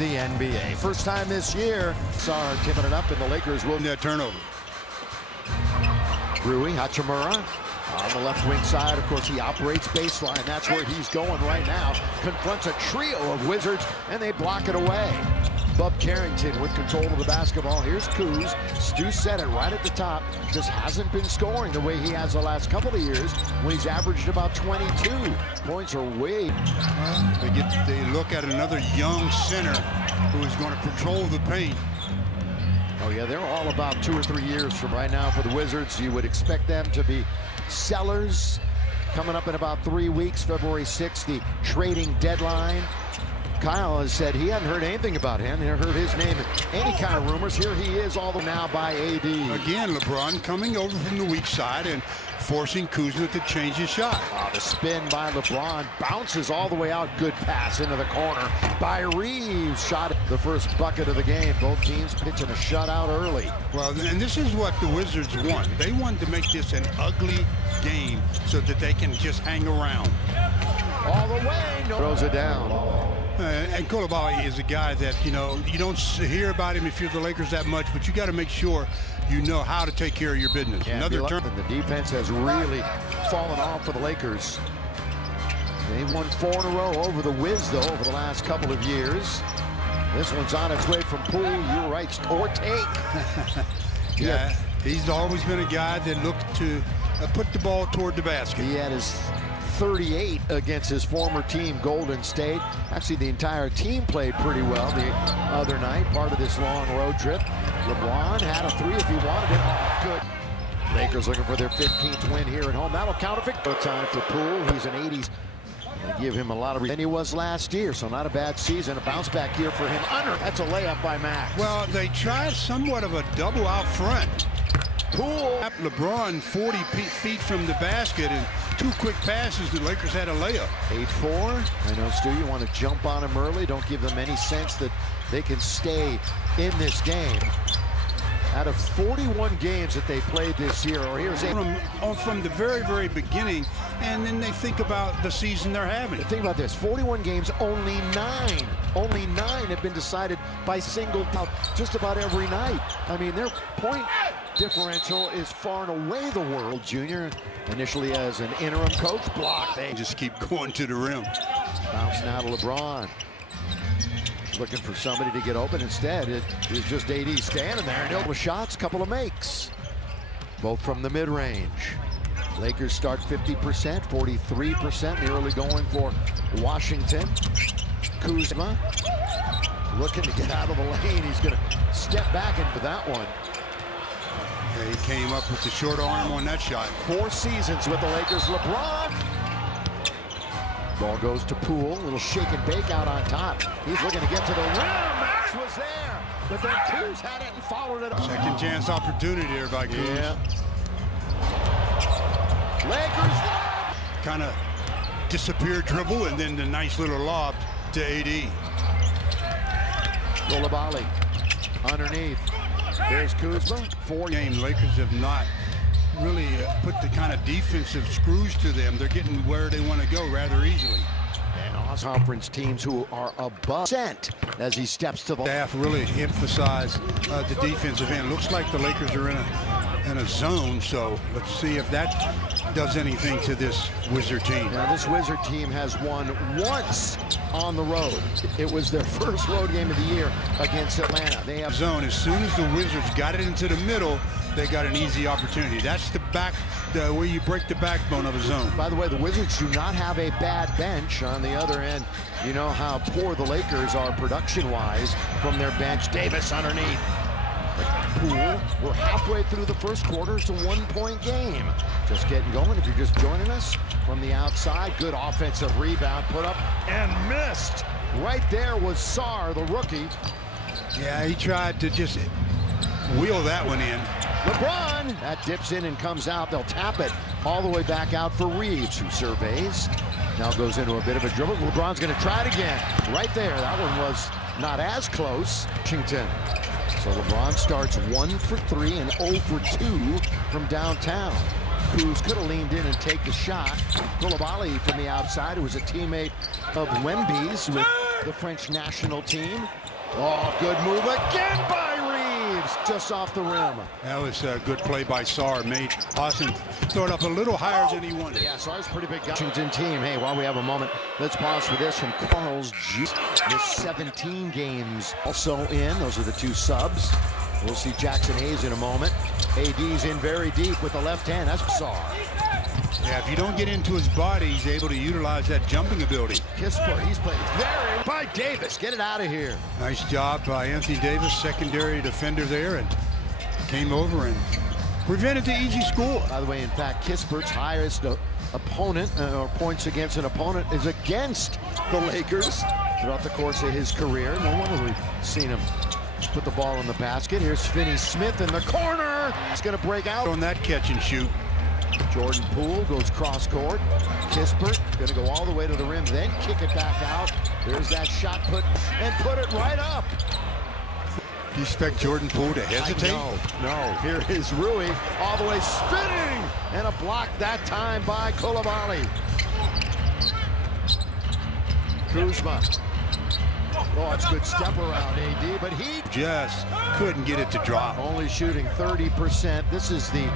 the NBA. First time this year. Sarr tipping it up, and the Lakers will that turnover. Rui Hachimura on the left wing side. Of course, he operates baseline. That's where he's going right now. Confronts a trio of Wizards, and they block it away. Bub Carrington with control of the basketball. Here's Kuz. Stu said it right at the top. Just hasn't been scoring the way he has the last couple of years when he's averaged about 22. Points are way. They look at another young center who is going to control the paint. Oh yeah, they're all about 2 or 3 years from right now for the Wizards. You would expect them to be sellers coming up in about 3 weeks. February 6th, the trading deadline. Kyle has said he hadn't heard anything about him. He heard his name in any kind of rumors. Here he is, all the now by AD. Again, LeBron coming over from the weak side and forcing Kuzma to change his shot. The spin by LeBron bounces all the way out. Good pass into the corner by Reeves. Shot the first bucket of the game. Both teams pitching a shutout early. Well, and this is what the Wizards want. They wanted to make this an ugly game so that they can just hang around. All the way. No. Throws it down. And Coulibaly is a guy that, you don't hear about him if you're the Lakers that much, but you got to make sure you know how to take care of your business. Yeah, another turn. The defense has really fallen off for the Lakers. They've won 4 in a row over the Wiz, though, over the last couple of years. This one's on its way from Poole. You're right, or take. Yeah, he's always been a guy that looked to put the ball toward the basket. He had his 38 against his former team, Golden State. Actually, the entire team played pretty well the other night, part of this long road trip. LeBron had a 3 if he wanted it. Oh, good. Lakers looking for their 15th win here at home. That'll count a victory. Time for Poole. He's an 80s. They give him a lot of than he was last year, so not a bad season. A bounce back here for him. Under. That's a layup by Max. Well, they tried somewhat of a double out front. Poole. LeBron 40 feet from the basket, and 2 quick passes. The Lakers had a layup. 8-4. I know, Stu, you want to jump on them early. Don't give them any sense that they can stay in this game. Out of 41 games that they played this year, or here's from the very, very beginning, and then they think about the season they're having. Think about this: 41 games, only 9 have been decided by single out just about every night. I mean, their point differential is far and away the world. Junior, initially as an interim coach, block. They just keep going to the rim. Bounce now to LeBron. Looking for somebody to get open. Instead, it was just AD standing there. And with shots, couple of makes. Both from the mid-range. Lakers start 50%, 43% in the early going for Washington. Kuzma looking to get out of the lane. He's going to step back into that one. Yeah, he came up with the short arm on that shot. 4 seasons with the Lakers. LeBron. Ball goes to Poole. Little shake and bake out on top. He's looking to get to the rim. Max was there, but then Kuz had it and followed it up. Second chance opportunity there by Kuz. Yeah. Lakers kind of disappeared dribble, and then the nice little lob to AD. Coulibaly underneath. There's Kuzma. 4 games. Lakers have not really put the kind of defensive screws to them. They're getting where they want to go rather easily. And conference teams who are above sent as he steps to the staff really emphasize the defensive end. Looks like the Lakers are in a zone, so let's see if that does anything to this Wizard team. Now, this Wizard team has won once on the road. It was their first road game of the year against Atlanta. They have zone. As soon as the Wizards got it into the middle, they got an easy opportunity. That's the where you break the backbone of a zone. By the way, the Wizards do not have a bad bench. On the other end, you know how poor the Lakers are production-wise from their bench. Davis underneath. Poole. We're halfway through the first quarter. It's a 1-point game. Just getting going. If you're just joining us from the outside, good offensive rebound, put up and missed. Right there was Sarr, the rookie. Yeah, he tried to just wheel that one in. LeBron, that dips in and comes out. They'll tap it all the way back out for Reeves, who surveys. Now goes into a bit of a dribble. LeBron's going to try it again. Right there. That one was not as close. Washington. So LeBron starts 1 for 3 and 0 for 2 from downtown. Kuz could have leaned in and take the shot. Coulibaly from the outside, who was a teammate of Wemby's with the French national team. Oh, good move again by Reeves, just off the rim. That was a good play by Sarr. Made Austin throw it up a little higher than he wanted. Yeah, Sarr's pretty big guy. Washington team. Hey, while we have a moment, let's pause for this from Carl's G. Missed 17 games also in. Those are the two subs. We'll see Jackson Hayes in a moment. AD's in very deep with the left hand. That's Sarr. Yeah, if you don't get into his body, he's able to utilize that jumping ability. Kispert, he's played there by Davis. Get it out of here. Nice job by Anthony Davis, secondary defender there, and came over and prevented the easy score. By the way, in fact, Kispert's highest opponent or points against an opponent is against the Lakers throughout the course of his career. No wonder we've seen him put the ball in the basket. Here's Finney Smith in the corner. He's going to break out On that catch and shoot. Jordan Poole goes cross court. Kispert going to go all the way to the rim, then kick it back out. There's that shot put it right up. Do you expect Jordan Poole to hesitate? No. Here is Rui all the way spinning, and a block that time by Coulibaly. Kuzma. Oh, it's good step around AD, but he Just couldn't get it to drop. only shooting 30%. This is the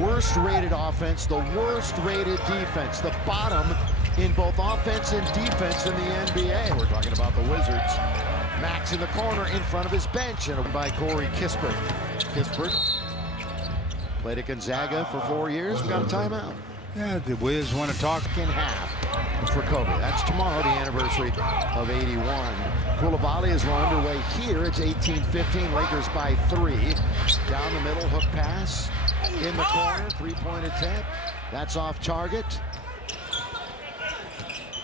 worst rated offense, the worst rated defense, the bottom in both offense and defense in the NBA. We're talking about the Wizards. Max in the corner in front of his bench, and by Corey Kispert. Kispert played at Gonzaga for 4 years. We got a timeout. Yeah, the Wiz want to talk. In half for Kobe. That's tomorrow, the anniversary of 81. Coulibaly is well underway here. It's 18-15. Lakers by 3. Down the middle, hook pass. In the corner, three-point attempt. That's off target.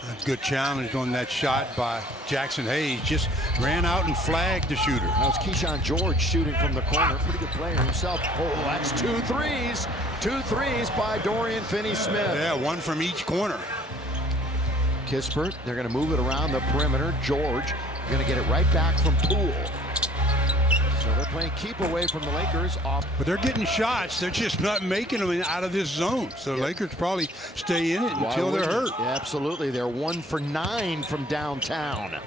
A good challenge on that shot by Jackson Hayes. Just ran out and flagged the shooter. That was Keyshawn George shooting from the corner. Pretty good player himself. Oh, that's 2 threes. 2 threes by Dorian Finney-Smith. Yeah, one from each corner. Kispert, they're going to move it around the perimeter. George going to get it right back from Poole. So they're playing keep away from the Lakers off. But they're getting shots. They're just not making them out of this zone. So the Lakers probably stay in it until they're hurt. Yeah, absolutely. They're 1 for 9 from downtown.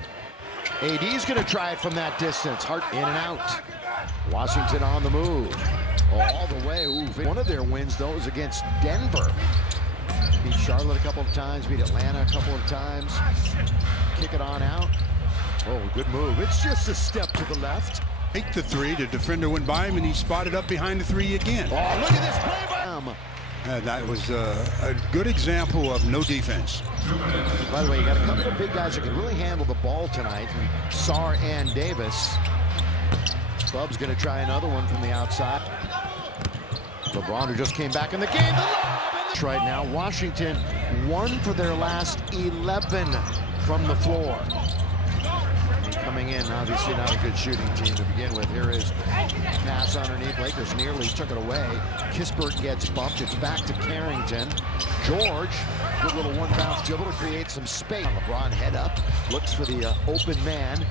AD's going to try it from that distance. Hart in and out. Washington on the move. All the way. Ooh, one of their wins, though, is against Denver. Beat Charlotte a couple of times, beat Atlanta a couple of times. Kick it on out. Oh, good move. It's just a step to the left. Take the three. The defender went by him, and he spotted up behind the three again. Oh, look at this play by him. That was a good example of no defense. By the way, you got a couple of big guys that can really handle the ball tonight. Sarr and Davis. Bub's going to try another one from the outside. LeBron, who just came back in the game. The lob! Right now, Washington 1 for their last 11 from the floor. Coming in, obviously not a good shooting team to begin with. Here is pass underneath. Lakers nearly took it away. Kispert gets bumped. It's back to Carrington. George, good little one-bounce dribble to create some space. LeBron head up, looks for the open man.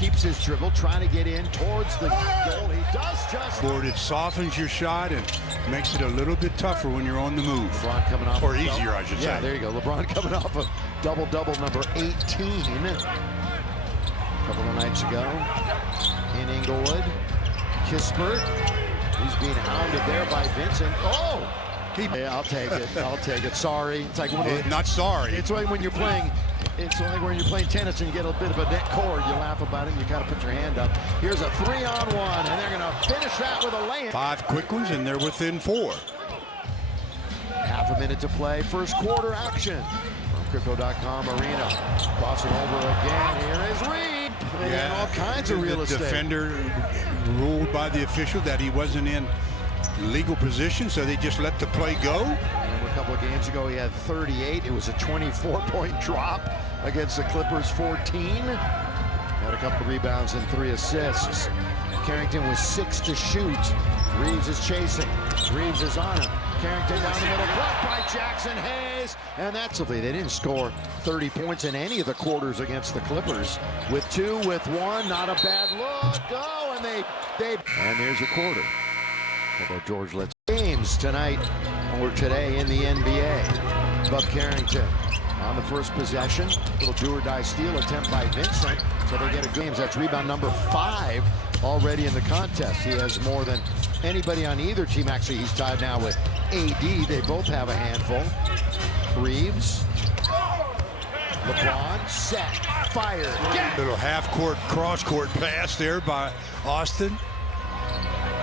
Keeps his dribble, trying to get in towards the goal. He does just. It softens your shot and makes it a little bit tougher when you're on the move. LeBron coming off. Or easier, I should say. Yeah, there you go. LeBron coming off a double-double number 18. A couple of nights ago in Inglewood. Kispert, he's being hounded there by Vincent. Oh! Yeah, I'll take it. I'll take it. Sorry. It's like not sorry. It's like when you're playing. It's like when you're playing tennis and you get a bit of a net cord. You laugh about it. And you kind of put your hand up. Here's a 3-on-1, and they're going to finish that with a lay-in. 5 quick ones, and they're within 4. Half a minute to play. First quarter action. Crypto.com arena. Crossing over again. Here is Reed. And all kinds of real estate. The defender ruled by the official that he wasn't in legal position, so they just let the play go. Remember a couple of games ago he had 38. It was a 24-point drop against the Clippers 14. Had a couple of rebounds and 3 assists. Carrington was 6 to shoot. Reeves is chasing. Reeves is on him. Carrington down the middle, blocked by Jackson Hayes. And that's if they didn't score 30 points in any of the quarters against the Clippers. With 2, with 1, not a bad look. Go, and and there's a quarter. Although George lets games tonight or today in the NBA. Bub Carrington on the first possession. Little do-or-die steal attempt by Vincent. So they get a good game. That's rebound number 5 already in the contest. He has more than anybody on either team. Actually, he's tied now with AD. They both have a handful. Reeves. LeBron, set, fired. Little half-court, cross-court pass there by Austin.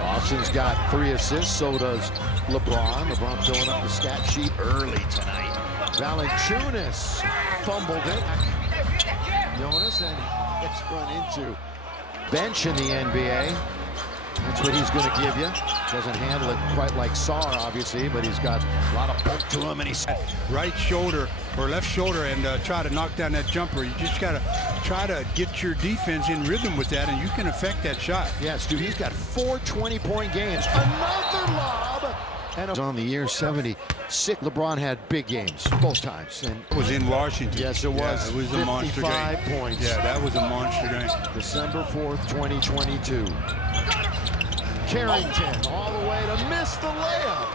Austin's got 3 assists, so does LeBron. LeBron filling up the stat sheet early tonight. Valanciunas fumbled it. Jonas, and it's run into bench in the NBA. That's what he's going to give you. Doesn't handle it quite like Sarr, obviously, but he's got a lot of bulk to him, and he's right shoulder or left shoulder and try to knock down that jumper. You just got to try to get your defense in rhythm with that, and you can affect that shot. Yes, dude, he's got 4 20-point games. Another lob. And on the year 76, LeBron had big games both times. And it was in Washington. Yes, it was. Yeah, it was a monster game. 55 points. Yeah, that was a monster game. December 4th, 2022. Carrington all the way to miss the layup.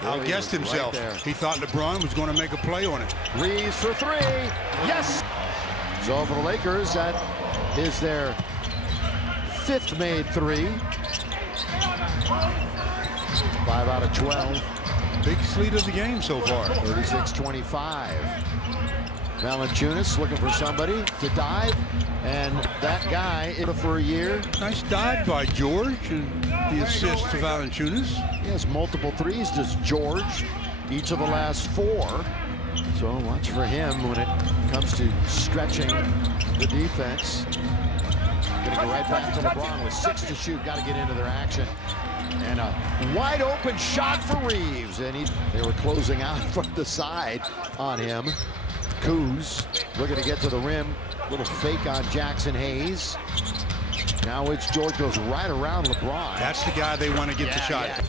Outguessed himself. Right there. He thought LeBron was going to make a play on it. Reeves for 3. Yes! So for the Lakers, that is their 5th made 3. 5 out of 12. Big lead of the game so far. 36-25. Valanciunas looking for somebody to dive, and that guy in for a year. Nice dive by George, and the assist to Valanciunas. He has multiple threes, does George, each of the last 4. So watch for him when it comes to stretching the defense. Gonna go right back to LeBron with 6 to shoot. Got to get into their action. And a wide open shot for Reeves. And they were closing out from the side on him. Kuz looking to get to the rim. Little fake on Jackson Hayes. Now it's George, goes right around LeBron. That's the guy they want to get the shot. Yeah.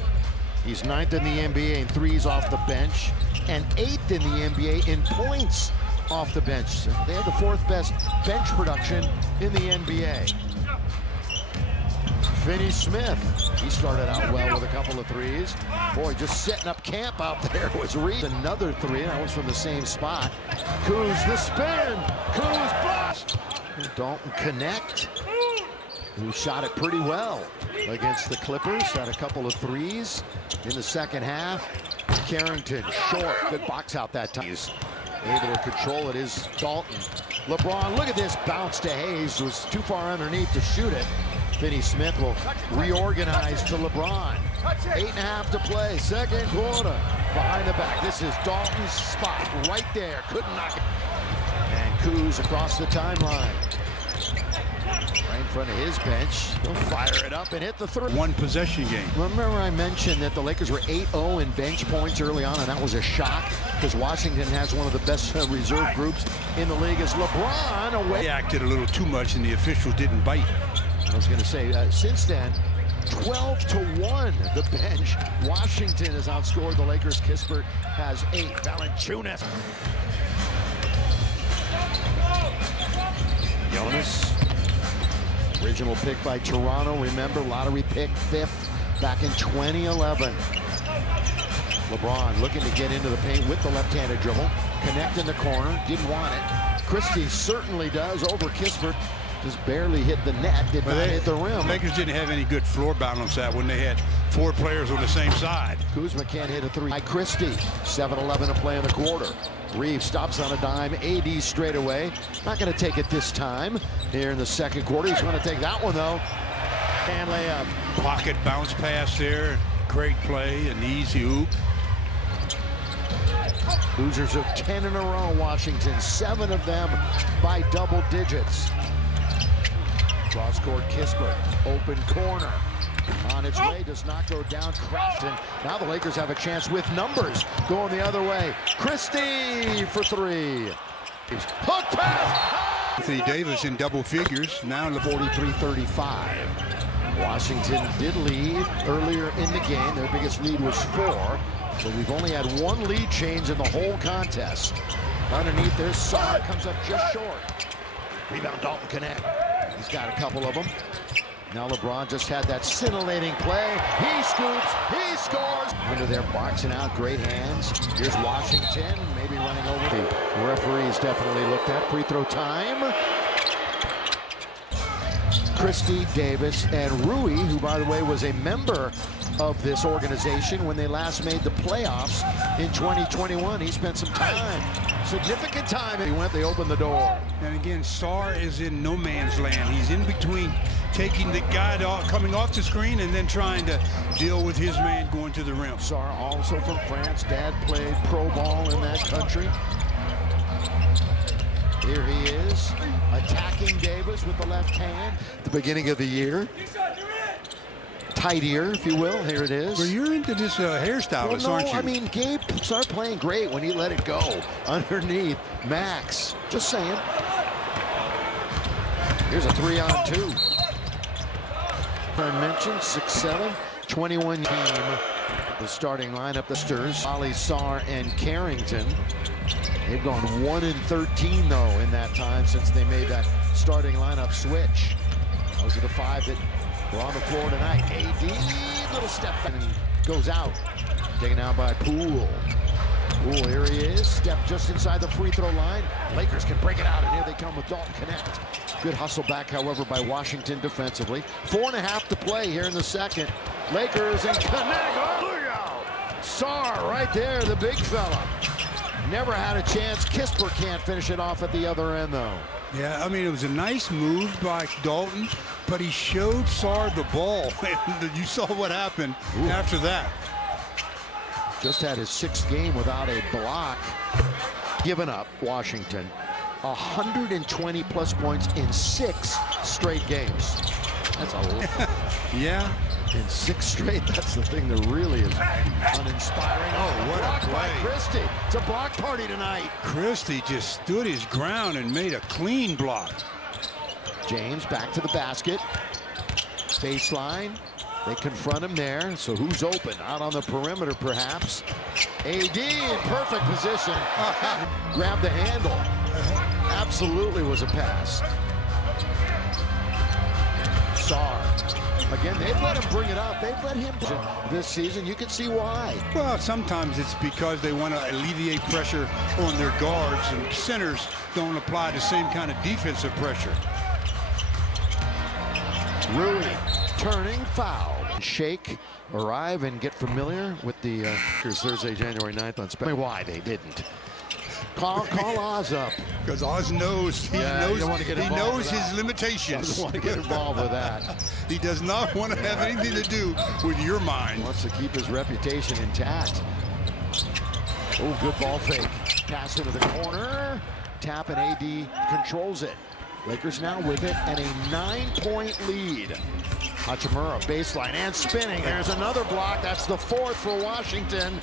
He's 9th in the NBA in threes off the bench and 8th in the NBA in points off the bench. So they had the 4th best bench production in the NBA. Finney Smith, he started out well with a couple of threes. Boy, just setting up camp out there was Reeves. Another 3, that was from the same spot. Kuz the spin, Kuz bust. Dalton connect, who shot it pretty well against the Clippers. Had a couple of threes in the second half. Carrington, short, good box out that time. He's able to control it is Dalton. LeBron, look at this bounce to Hayes, was too far underneath to shoot it. Finney Smith will reorganize to LeBron. 8.5 to play, second quarter. Behind the back, this is Dalton's spot right there. Couldn't knock it. And Kuz across the timeline. Right in front of his bench. He'll fire it up and hit the 3. One possession game. Remember I mentioned that the Lakers were 8-0 in bench points early on, and that was a shock because Washington has one of the best reserve groups in the league. As LeBron away. He acted a little too much and the official didn't bite. I was going to say, since then, 12-1 the bench. Washington has outscored the Lakers. Kispert has 8. Valanciunas. Jonas. Original pick by Toronto. Remember, lottery pick 5th back in 2011. LeBron looking to get into the paint with the left-handed dribble. Connect in the corner. Didn't want it. Christie certainly does over Kispert. Just barely hit the net, did not hit the rim. Lakers didn't have any good floor balance that when they had 4 players on the same side. Kuzma can't hit a 3. By Christie, 7-11 to play in the quarter. Reeves stops on a dime, AD straight away. Not going to take it this time here in the second quarter. He's going to take that one, though. And layup. Pocket bounce pass there. Great play, an easy hoop. Losers of 10 in a row, Washington. 7 of them by double digits. Cross-court Kispert, open corner. On its way, does not go down. Crashed, and now the Lakers have a chance with numbers going the other way. Christie for 3. Hook pass! Anthony Davis in double figures. Now in the 43-35. Washington did lead earlier in the game. Their biggest lead was 4. So we've only had 1 lead change in the whole contest. Underneath there, Sarr comes up just short. Rebound, Dalton connect. He's got a couple of them. Now LeBron just had that scintillating play. He scoops, he scores. Under there, boxing out, great hands. Here's Washington, maybe running over. The referees definitely looked at. Free throw time. Christie, Davis, and Rui, who, by the way, was a member of this organization when they last made the playoffs in 2021. He spent some time, significant time. He went, they opened the door. And again, Sarr is in no man's land. He's in between taking the guy coming off the screen and then trying to deal with his man going to the rim. Sarr, also from France. Dad played pro ball in that country. Here he is, attacking Davis with the left hand. The beginning of the year. Tight ear, if you will. Here it is. Well, you're into this hairstylist, aren't you? I mean, Gabe started playing great when he let it go underneath Max. Just saying. Here's a 3-on-2. I mentioned 6'7", 21 team. The starting lineup, the Stars, Ali, Sarr, and Carrington. They've gone 1-13 though in that time since they made that starting lineup switch. Those are the 5 that were on the floor tonight. AD, little step and goes out. Taken out by Poole. Poole, here he is. Step just inside the free throw line. Lakers can break it out, and here they come with Dalton Connect. Good hustle back, however, by Washington defensively. 4.5 to play here in the second. Lakers and Connect. Oh, look out! Sarr right there, the big fella. Never had a chance. Kisper can't finish it off at the other end, though. Yeah, I mean, it was a nice move by Dalton, but he showed Sarr the ball. And you saw what happened after that. Just had his 6th game without a block. Given up, Washington. 120-plus points in 6 straight games. That's a lot. Yeah. In 6 straight, that's the thing that really is uninspiring. Oh, what a play. By Christie. It's a block party tonight. Christie just stood his ground and made a clean block. James back to the basket. Baseline. They confront him there. So who's open? Out on the perimeter, perhaps. AD in perfect position. Grabbed the handle. Absolutely was a pass. Sarr. Again, they've let him bring it up. They've let him this season. You can see why. Well, sometimes it's because they want to alleviate pressure on their guards, and centers don't apply the same kind of defensive pressure. Rui turning foul. Shake, arrive, and get familiar with the Thursday, January 9th on Spectrum. Why they didn't. Call Oz up. Because Oz knows he knows his limitations. Doesn't want to get involved with that. He does not want to have anything to do with your mind. He wants to keep his reputation intact. Oh, good ball fake. Pass into the corner. Tap, and AD controls it. Lakers now with it and a 9-point lead. Hachimura baseline and spinning. There's another block. That's the 4th for Washington.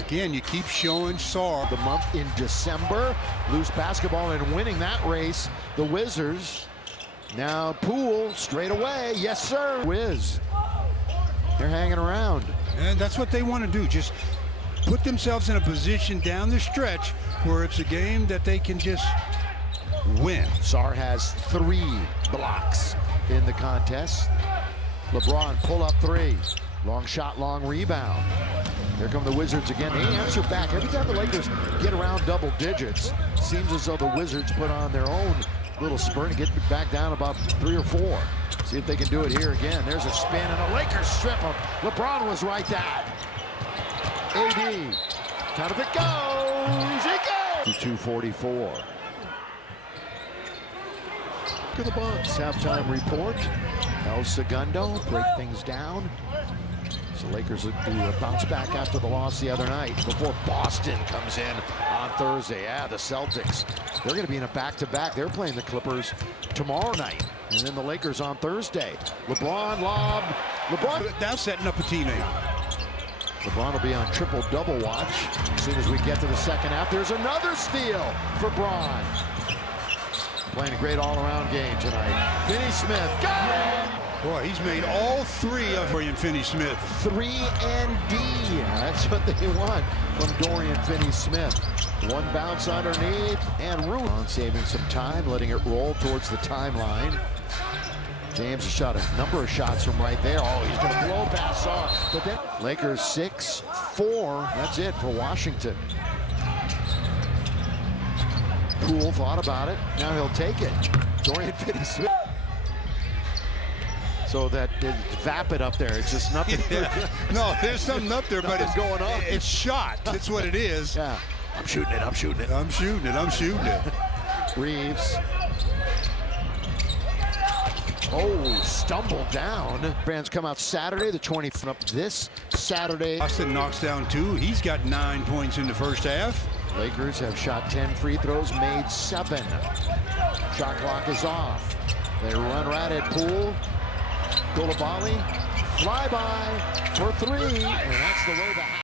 Again, you keep showing Sarr. The month in December, loose basketball and winning that race. The Wizards. Now Poole straight away. Yes, sir. Wiz. They're hanging around. And that's what they want to do. Just put themselves in a position down the stretch where it's a game that they can just win. Sarr has 3 blocks in the contest. LeBron pull up 3. Long shot, long rebound. Here come the Wizards again. They answer back. Every time the Lakers get around double digits, seems as though the Wizards put on their own little spurt and get back down about 3 or 4. See if they can do it here again. There's a spin and a Lakers strip him. LeBron was right that. AD. Count if it goes. It goes. 2:44. To the Bucks halftime report. El Segundo break things down. So Lakers will do a bounce back after the loss the other night before Boston comes in on Thursday. Yeah, the Celtics. They're going to be in a back-to-back. They're playing the Clippers tomorrow night. And then the Lakers on Thursday. LeBron lob. LeBron now setting up a teammate. LeBron will be on triple-double watch as soon as we get to the second half. There's another steal for Braun. Playing a great all-around game tonight. Finney-Smith got it! Boy, he's made all 3 of Dorian Finney-Smith. 3 and D. That's what they want from Dorian Finney-Smith. One bounce underneath, and Rui saving some time, letting it roll towards the timeline. James has shot a number of shots from right there. Oh, he's going to blow past Sarr. But then Lakers 6-4. That's it for Washington. Poole thought about it. Now he'll take it. Dorian Finney-Smith. So that vapid up there, it's just nothing. Yeah. No, there's something up there, but it's going on. It's shot. That's what it is. Yeah. I'm shooting it. I'm shooting it. I'm shooting it. I'm shooting it. Reeves. Oh, stumbled down. Fans come out Saturday, the 20th, up this Saturday. Austin knocks down 2. He's got 9 points in the first half. Lakers have shot 10 free throws, made 7. Shot clock is off. They run right at Poole. Coulibaly, flyby for 3, and that's the way the